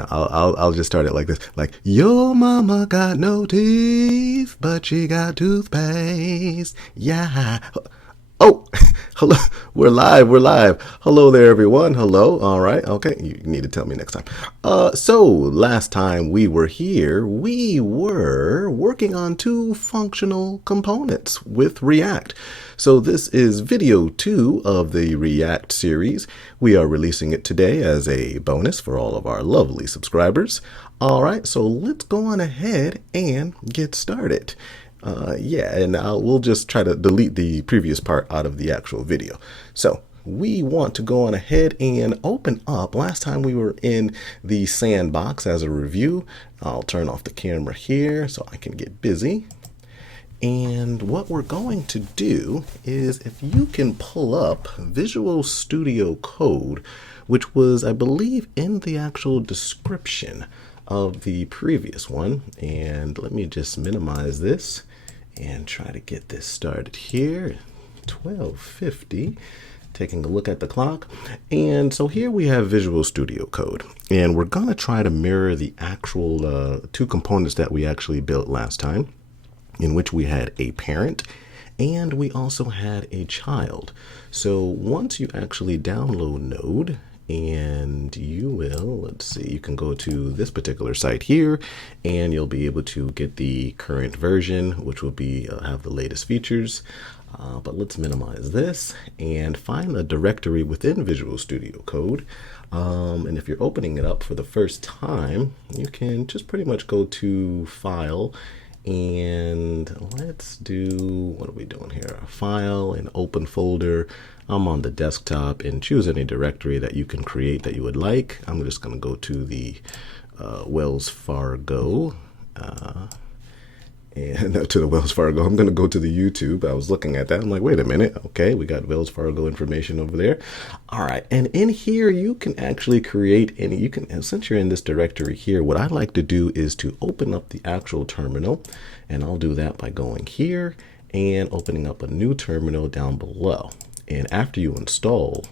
No, I'll just start it like this. Like, your mama got no teeth, but she got toothpaste. Yeah. Oh, hello. We're live. We're live. Hello there, everyone. Hello. All right. Okay. You need to tell me next time. So last time we were here, we were working on two functional components with React. So this is video 2 of the React series. We are releasing it today as a bonus for all of our lovely subscribers. All right. So let's go on ahead and get started. We'll just try to delete the previous part out of the actual video. So we want to go on ahead and open up. Last time we were in the sandbox as a review. I'll turn off the camera here so I can get busy. And what we're going to do is, if you can pull up Visual Studio Code, which was, I believe, in the actual description of the previous one. And let me just minimize this and try to get this started here. 12:50. Taking a look at the clock. And so here we have Visual Studio Code, and we're going to try to mirror the actual two components that we actually built last time, in which we had a parent and we also had a child. So once you actually download Node, and you will, let's see, you can go to this particular site here and you'll be able to get the current version, which will be have the latest features. But let's minimize this and find a directory within Visual Studio Code. And if you're opening it up for the first time, you can just pretty much go to File, and let's do, what are we doing here? File and Open Folder. I'm on the desktop, and choose any directory that you can create that you would like. I'm just going to go to the Wells Fargo. And to the Wells Fargo, I'm going to go to the YouTube. I was looking at that. I'm like, wait a minute. Okay, we got Wells Fargo information over there. All right. And in here, you can actually create any, you can, since you're in this directory here, what I like to do is to open up the actual terminal. And I'll do that by going here and opening up a new terminal down below. And after you install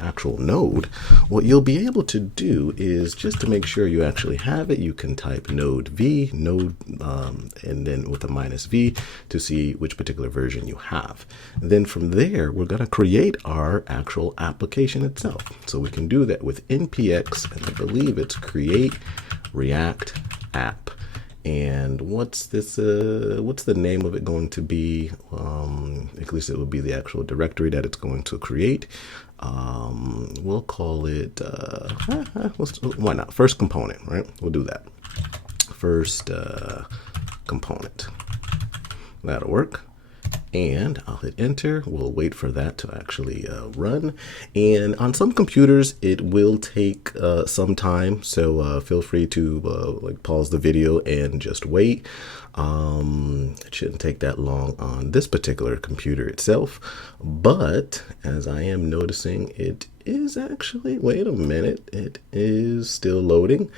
actual Node, what you'll be able to do is, just to make sure you actually have it, you can type node v, node, and then with a -v to see which particular version you have. And then from there, we're going to create our actual application itself. So we can do that with npx, and I believe it's create React app. And what's this? What's the name of it going to be? At least it will be the actual directory that it's going to create. We'll call it. Why not? First component, right? We'll do that. First component. That'll work. And I'll hit enter. We'll wait for that to actually run. And on some computers, it will take some time. So feel free to pause the video and just wait. It shouldn't take that long on this particular computer itself. But as I am noticing, it is actually, wait a minute, it is still loading.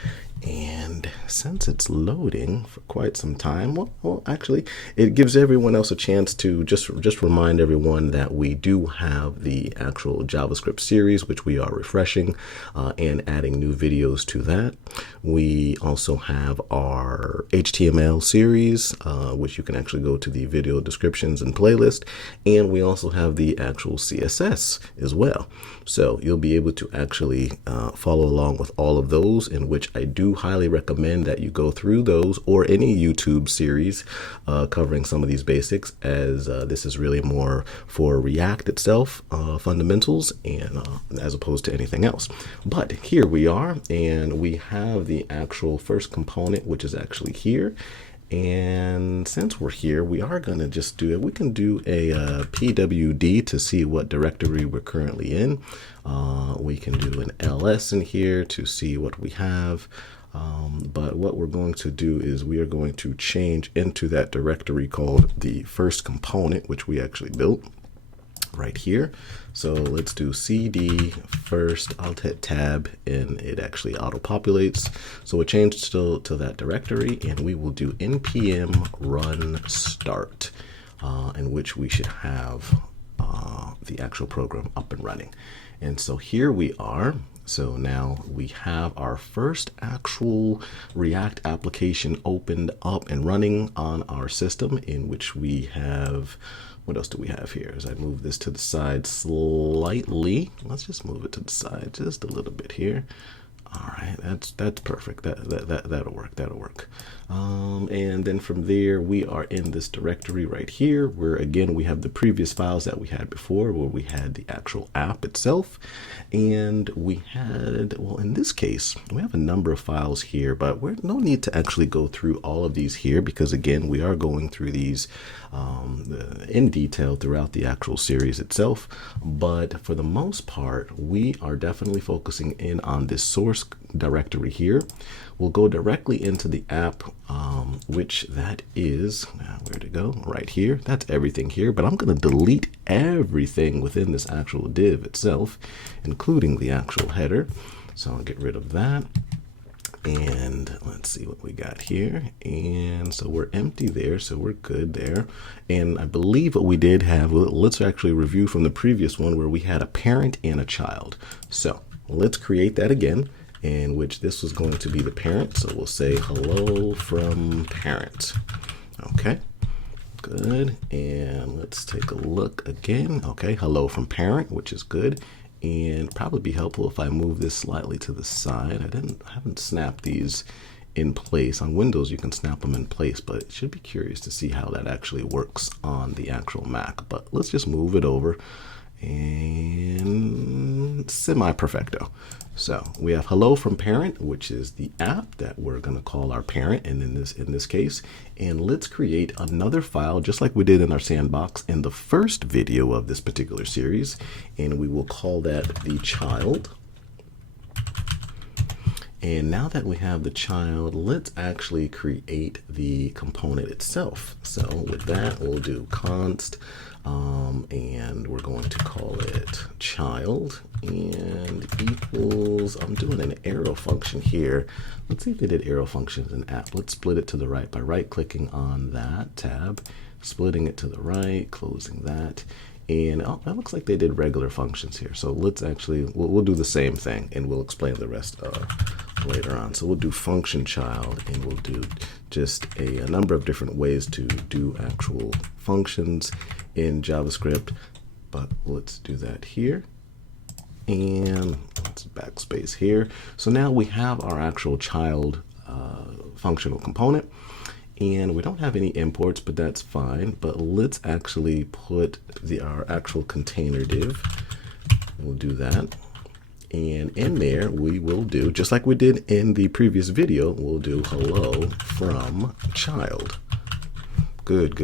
And since it's loading for quite some time, well, actually, it gives everyone else a chance to just remind everyone that we do have the actual JavaScript series, which we are refreshing and adding new videos to that. We also have our HTML series, which you can actually go to the video descriptions and playlist. And we also have the actual CSS as well. So you'll be able to actually follow along with all of those, in which I do highly recommend that you go through those, or any YouTube series covering some of these basics, as this is really more for React itself, fundamentals, and as opposed to anything else. But here we are, and we have the actual first component, which is actually here. And since we're here, we are going to just do it. We can do a pwd to see what directory we're currently in. We can do an ls in here to see what we have. But what we're going to do is we are going to change into that directory called the first component, which we actually built right here. So let's do cd first. I'll hit tab and it actually auto populates. So it changed to that directory, and we will do npm run start, in which we should have the actual program up and running. And so here we are. So now we have our first actual React application opened up and running on our system, in which we have, what else do we have here? As I move this to the side slightly, let's just move it to the side just a little bit here. All right, that's perfect. That'll work. That'll work. And then from there, we are in this directory right here, where again we have the previous files that we had before, where we had the actual app itself, and we had, well, in this case, we have a number of files here, but we're no need to actually go through all of these here, because again, we are going through these in detail throughout the actual series itself. But for the most part, we are definitely focusing in on this source directory here. We'll go directly into the app, which that is, where to go? Right here. That's everything here, but I'm going to delete everything within this actual div itself, including the actual header. So I'll get rid of that. And let's see what we got here. And so we're empty there, so we're good there. And I believe what we did have, let's actually review from the previous one where we had a parent and a child. So let's create that again, in which this was going to be the parent. So we'll say hello from parent. Okay, good. And let's take a look again. Okay, hello from parent, which is good. And probably be helpful if I move this slightly to the side. I haven't snapped these in place. On Windows, you can snap them in place, but it should be curious to see how that actually works on the actual Mac. But let's just move it over and semi-perfecto. So we have hello from parent, which is the app that we're going to call our parent, and in this case, and let's create another file just like we did in our sandbox in the first video of this particular series, and we will call that the child. And now that we have the child, let's actually create the component itself. So with that, we'll do const, and we're going to call it child, and equals, I'm doing an arrow function here. Let's see if they did arrow functions in app. Let's split it to the right by right-clicking on that tab, splitting it to the right, closing that. And oh, that looks like they did regular functions here. So let's actually, we'll do the same thing, and we'll explain the rest later on. So we'll do function child, and we'll do just a number of different ways to do actual functions in JavaScript. But let's do that here. And let's backspace here. So now we have our actual child functional component. And we don't have any imports, but that's fine. But let's actually put our actual container div. We'll do that. And in there, we will do, just like we did in the previous video, we'll do hello from child. Good.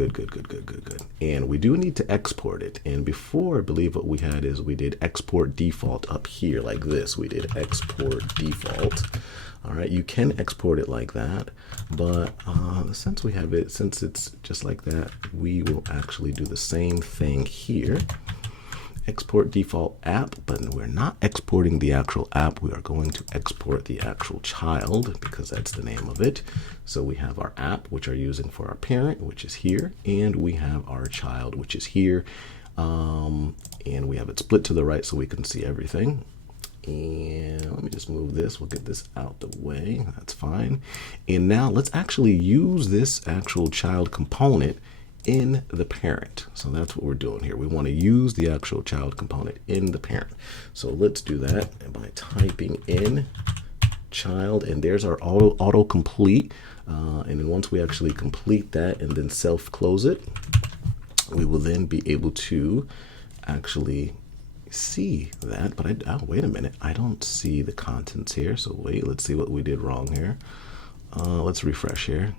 And we do need to export it. And before, I believe what we had is we did export default up here like this. We did export default. All right, you can export it like that, but since we have it, since it's just like that, we will actually do the same thing here. Export default app, but we're not exporting the actual app. We are going to export the actual child because that's the name of it. So we have our app, which are using for our parent, which is here, and we have our child, which is here. And we have it split to the right so we can see everything. And let me just move this. We'll get this out the way. That's fine. And now let's actually use this actual child component in the parent. So that's what we're doing here. We want to use the actual child component in the parent. So let's do that by typing in child, and there's our auto complete. And then once we actually complete that and then self close it, we will then be able to actually see that. But oh, wait a minute, I don't see the contents here. So wait, let's see what we did wrong here. Let's refresh here.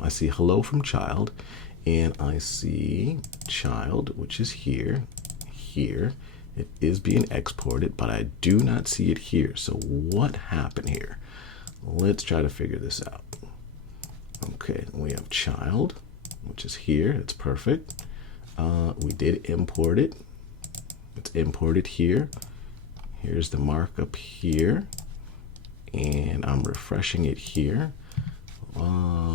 I see hello from child, and I see child, which is here. It is being exported, but I do not see it here. So what happened here? Let's try to figure this out. Okay, we have child, which is here. It's perfect. We did import it. It's imported here. Here's the markup here, and I'm refreshing it here.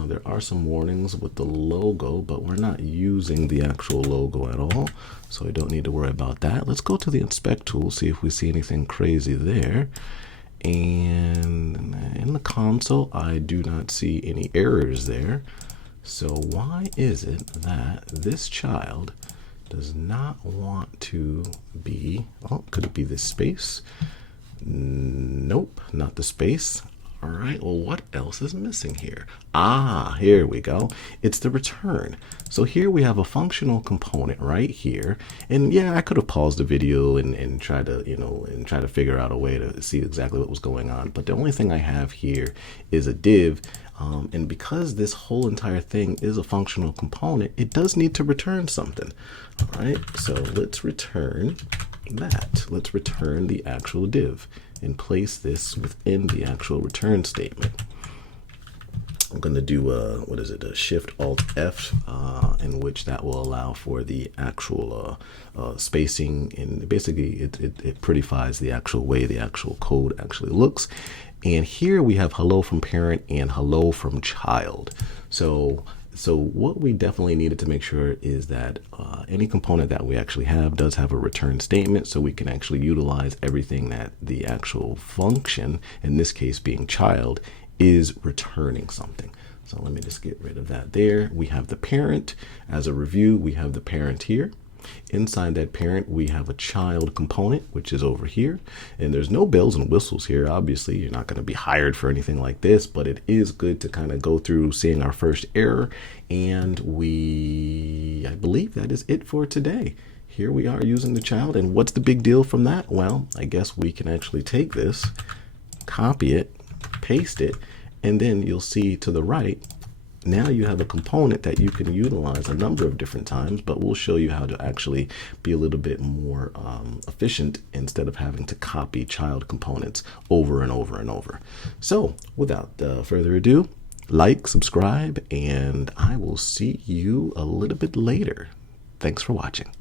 There are some warnings with the logo, but we're not using the actual logo at all, so I don't need to worry about that. Let's go to the inspect tool, see if we see anything crazy there. And in the console, I do not see any errors there. So why is it that this child does not want to be, oh, could it be this space? Nope, not the space. All right, well, what else is missing here? Ah, here we go. It's the return. So here we have a functional component right here. And yeah, I could have paused the video and tried to, try to figure out a way to see exactly what was going on. But the only thing I have here is a div. And because this whole entire thing is a functional component, it does need to return something. All right, so let's return that. Let's return the actual div and place this within the actual return statement. I'm going to do a Shift Alt F, in which that will allow for the actual spacing, and basically it prettifies the actual way the actual code actually looks. And here we have hello from parent and hello from child. So what we definitely needed to make sure is that any component that we actually have does have a return statement, so we can actually utilize everything that the actual function, in this case being child, is returning something. So let me just get rid of that there. We have the parent. As a review, we have the parent here. Inside that parent, we have a child component, which is over here. And there's no bells and whistles here. Obviously, you're not going to be hired for anything like this, but it is good to kind of go through seeing our first error. And I believe that is it for today. Here we are using the child. And what's the big deal from that? Well, I guess we can actually take this, copy it, paste it, and then you'll see to the right, now you have a component that you can utilize a number of different times, but we'll show you how to actually be a little bit more efficient instead of having to copy child components over and over and over. So without further ado, like, subscribe, and I will see you a little bit later. Thanks for watching.